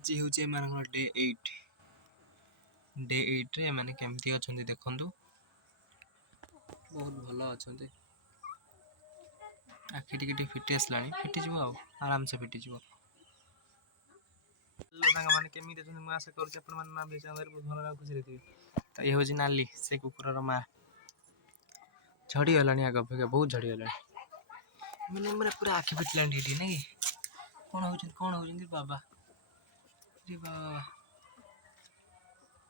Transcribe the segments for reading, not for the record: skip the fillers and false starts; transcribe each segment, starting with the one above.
आज हूँ डे 8 रे एमाने केमती अछंती देखंतु बहुत भल अछंती आखि टिके फिटी आसलानी फिटी जीव आराम से फिटी जीव माने केमिति अछंती मु आशा करूछि आपण माने मां बेचांदर बहुत भल लाग खुशी रहथिबे त ये होछि नाली से कुकुरर मां झड़ी गलानी आग अपेक्षा बहुत झड़ी गलानी मैंने मेरा पूरा आखि फिटलानी एठी नै कोन होउछन बाबा रे बाबा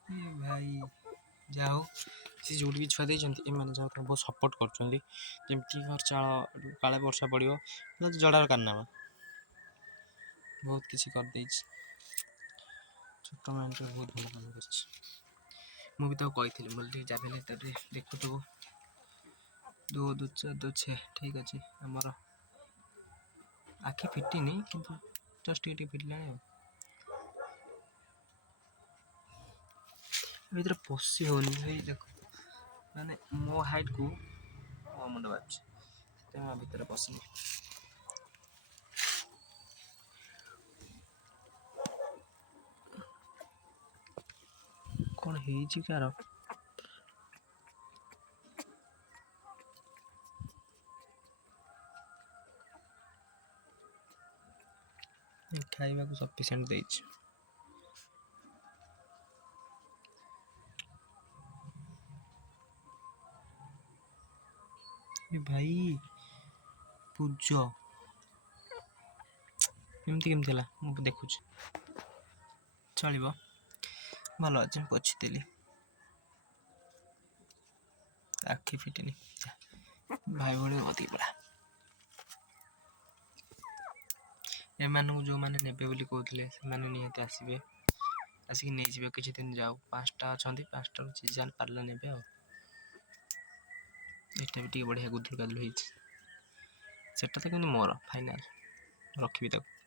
ए भाई जाओ से जोड़ भी छुआ देइछंती ए माने जाओ बहुत सपोर्ट करछंती जेमती घर चाळ काले वर्षा पड़ियो मतलब जड़ार कारनामा बहुत किसी कर देइछ छोटो माइंड बहुत भल काम करछ मु भी तो कहिथिली बोलती जाबेले तरे देखुतो दो दो चार दो छे ठीक अछि हमर आखि फिटी नहीं किंतु जस्ट टी फिटला भीतर पशी होनी भाई देखो माने मो हाइट को मो मुंड बाछ ते भीतर पशी कौन हेची कार खाइबा को सफिशिएंट देइछ ए भाई पूजो केमती ला मु देखु चलिबो भल अच्छे पोछि देली आखि फिटिनी भाई भणी अति बड़ा एमानू जो माने नेबे बोली कहउतले से माने नियते आसीबे आसिक नै जिबे किछि दिन जाऊ पांचटा अछंती पांचटा सीजन पारला नेबे आ एटा भी टी बढ़िया गुदुल गादुल होइछ सेटा तो किंतु मोर फाइनल रखिबी ताको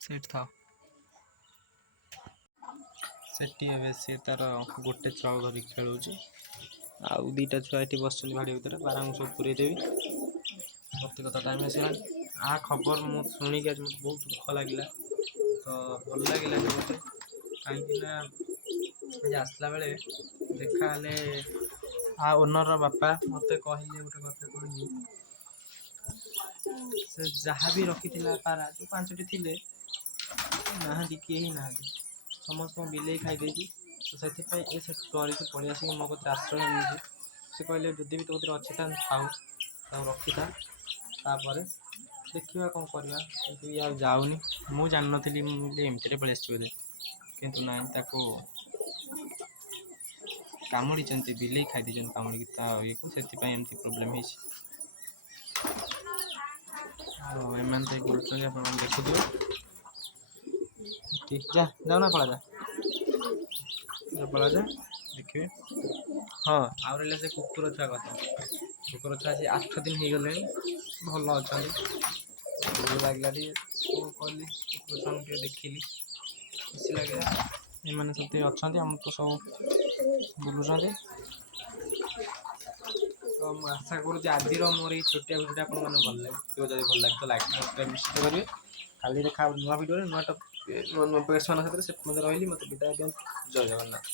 सेट था सेटी एबे से तार गोटे चाउ धरि खेलुची आ दीटा छुआ एठी बसछन गाड़ी भीतर बारांग सब पुरे देबी भर्ती कथा टाइम आसीला आ खबर मु सुनी के मत बहुत दुख लागिला तो भल लागिला मते काई कि ना आज आसला बेले देखा हले आ ओनर बापा मते कहिले गोटे कथा कहली से जहाँ भी रखिथिला पारा जो पांचटी थिले नाहंती केही नाहंती समस्त बिलेई खाई देजी तो से ए से डरी से पड़ी आसिक मो कत आश्रय नहीं से कहले जदि भी तो अच्छी था खाऊ रखी था तापर देखिए कौन करवा कि या जाऊनी मु जान नथिली एमती पलि आसी बोले किंतु ना ताको कामुड़ी चंती बिलेई खाई देजन कामुड़ी ता ये को सेति पई एमती प्रॉब्लम हिस एमन ते गुलचंगे अपन देखु दियो ठीक जा जाओ ना पड़ा जा देखिए हाँ आउरे से कुकुर छुआ कथा कुकुर छुआ से 8 दिन हो गले भल अच्छा भल लगे कहली कुकुर छुआ के देखिली खुशी लगे एम सब अच्छा आम तो सब बुलूँ तो मुझे आशा करूँ आज मोर ये छोटिया भिडियो आप भल लगे जब भल लगे तो लाइक सब्सक्राइब निश्चित करेंगे खाली देखा नुआ भिडियो नुआ टॉपिक नुआ सहित रही मत विदाय दिखाँ जय जगन्नाथ।